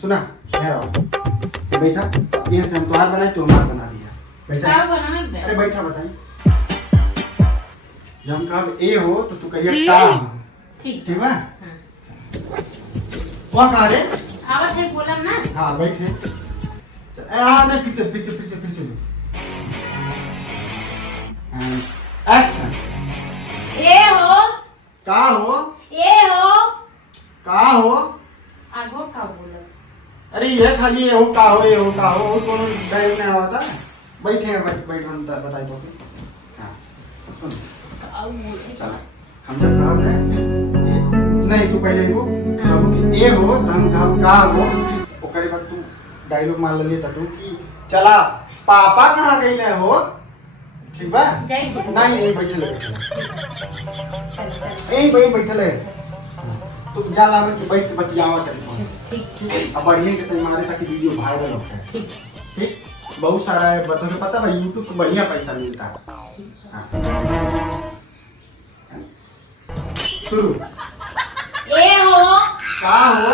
सुना बैठा, ये से हम तुम्हार बनाए तो हमार बना दिया। बैठा अरे बैठा बताई, जब हम कहा ए हो तो तू कहिए का हो। ठीक है वहाँ कहाँ रे आवाज है बोला ना। हाँ बैठे हाँ नहीं पीछे पीछे पीछे पीछे एक्शन ए हो का हो ए हो का हो आगो का बोला। अरे ये खाली ये हो का हो ये हो का हो और कोनो डायलॉग नहीं आता। बैठे हैं बैठ हम बताई तो हाँ सुन चल हम जब कहा नहीं तू पहले वो कहो कि ए हो तो हम कहा का हो ओकरे बाद तू डायलॉग मान ले तू कि चला पापा कहाँ गई ना हो ठीक बा नहीं यही बैठल है यही बैठल है तू जा ला के बैठ के बतियावा कर ठीक अब बढ़िया के तुम्हारे तक वीडियो वायरल होता है ठीक बहुत सारा है तुम्हें पता है YouTube को बढ़िया पैसा मिलता है हाँ शुरू ए हो का हो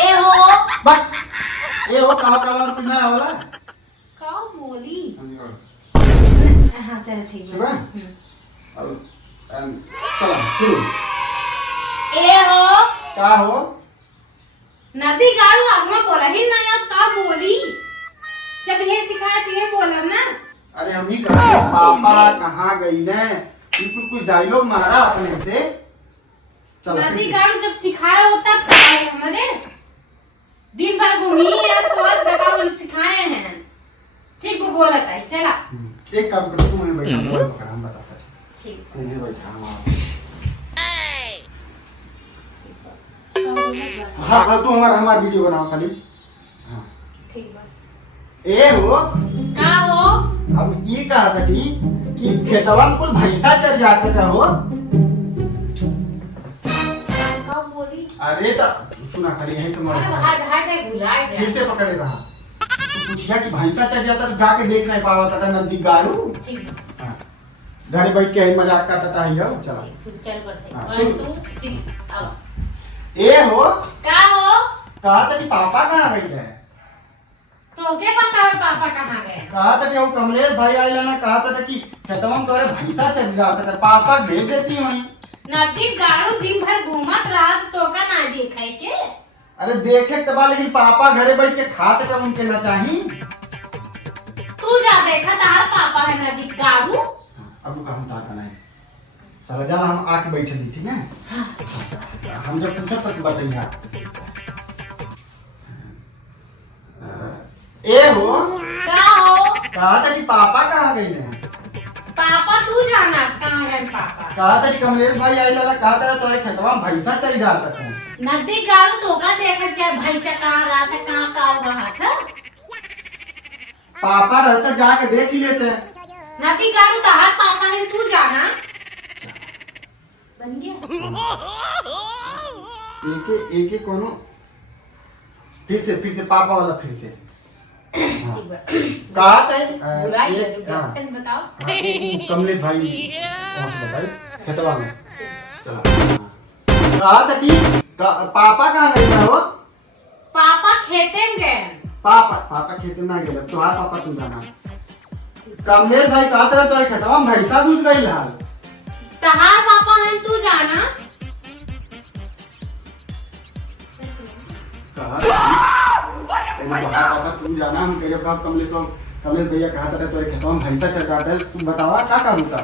ए हो बट ए हो का और कुछ ना होला का बोली। हाँ चल ठीक है और चलो शुरू ए हो का हो नदी गाड़ू आगमा बोला ही नहीं अब का बोली जब ये सिखाया तो ये बोला ना। अरे हम ही कहा पापा कहाँ गई ने बिल्कुल कुछ डायलॉग मारा अपने से चलो नदी गाड़ू जब सिखाया होता है हमारे दिन भर घूमी यार सवाल बताओ सिखाए हैं ठीक वो बोला था चला एक काम करो तू मैं बैठा मोबाइल पकड़ा हम बताता ठीक मैं बैठा हम हाँ हाँ तू हमारा वीडियो बनाओ खाली हाँ ठीक बा ए हो का हो अब ये कहा था कि खेतवा में कुल भैंसा चल जाता था हो का बोली। अरे तो सुना खाली यही से मर हाथ हाथ में भुला जा फिर से पकड़े रहा तो पूछिया कि भैंसा चल जाता तो जाके देख नहीं पावा था नदी गाड़ू ठीक हाँ घर बैठ के ही मजाक करता था ही हो चला चल पड़ते हाँ, 1 2 3 आओ ए हो का हो कहा था कि पापा कहाँ गई है तो के बताओ पापा कहाँ गए। कहा था कि वो कमलेश भाई आइला ना कहा था कि खेतवा में तोरे भैंसा चल जाता था पापा भेज देती वहीं नदी गाड़ू दिन भर घूमत रहा तो का ना देखे के। अरे देखे के बाद लेकिन पापा घरे बैठ के खाते का उनके ना चाहिए तू जा देखा तार पापा है नदी गाड़ू। अब का हम ताका नहीं चला जा हम आके बैठे दी ठीक है हम जब पूछा तब बताइए ए हो का हो कहा था कि पापा कहाँ गई ने पापा तू जाना कहाँ गए पापा। कहा था कि कमलेश भाई आई लाला कहा था तोरे खेतवा में भैंसा चल जाता था नदी गाड़ू तो का देखा चाहे भैंसा कहाँ रहा था कहाँ का रहा था। पापा रहता जाके देख ही लेते नदी गाड़ू तो हर पापा है तू जाना बन गया। एक कोनो फिर से पापा वाला फिर से कहा था बताओ कमलेश भाई कहाँ से बताई खेतवा में चला कहा था कि पापा कहाँ गई ना हो पापा खेते में गए। पापा खेते में ना गए तुम्हारा पापा तुम जाना कमलेश भाई कहा था तो खेतवा में भैंसा घुस गई लाल तहार पापा है तू जाना पापा तुम जाना हम कह रहे कमलेश भैया कहा था तो खेतवा में भैंसा चल जाता है तुम बतावा क्या करूँ था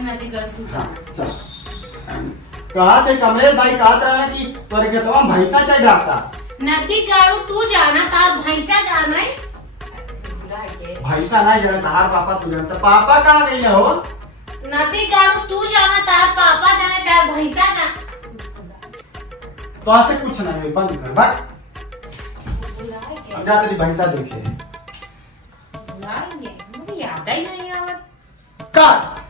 नदी गाड़ू तू जा चल कहा थे कमलेश भाई कहा था कि तोरे खेतवा में भैंसा चल जाता नदी गाड़ू तू जाना तार भैंसा जाना है भैंसा नहीं जाना तार पापा तू जानता पापा कहाँ गई हो नदी गाड़ू तू जाना तार पापा जाने तार भैंसा जाना तो ऐसे कुछ नहीं बंद कर बस अब जा तेरी भैंसा देखे मुझे याद ही नहीं आवत काट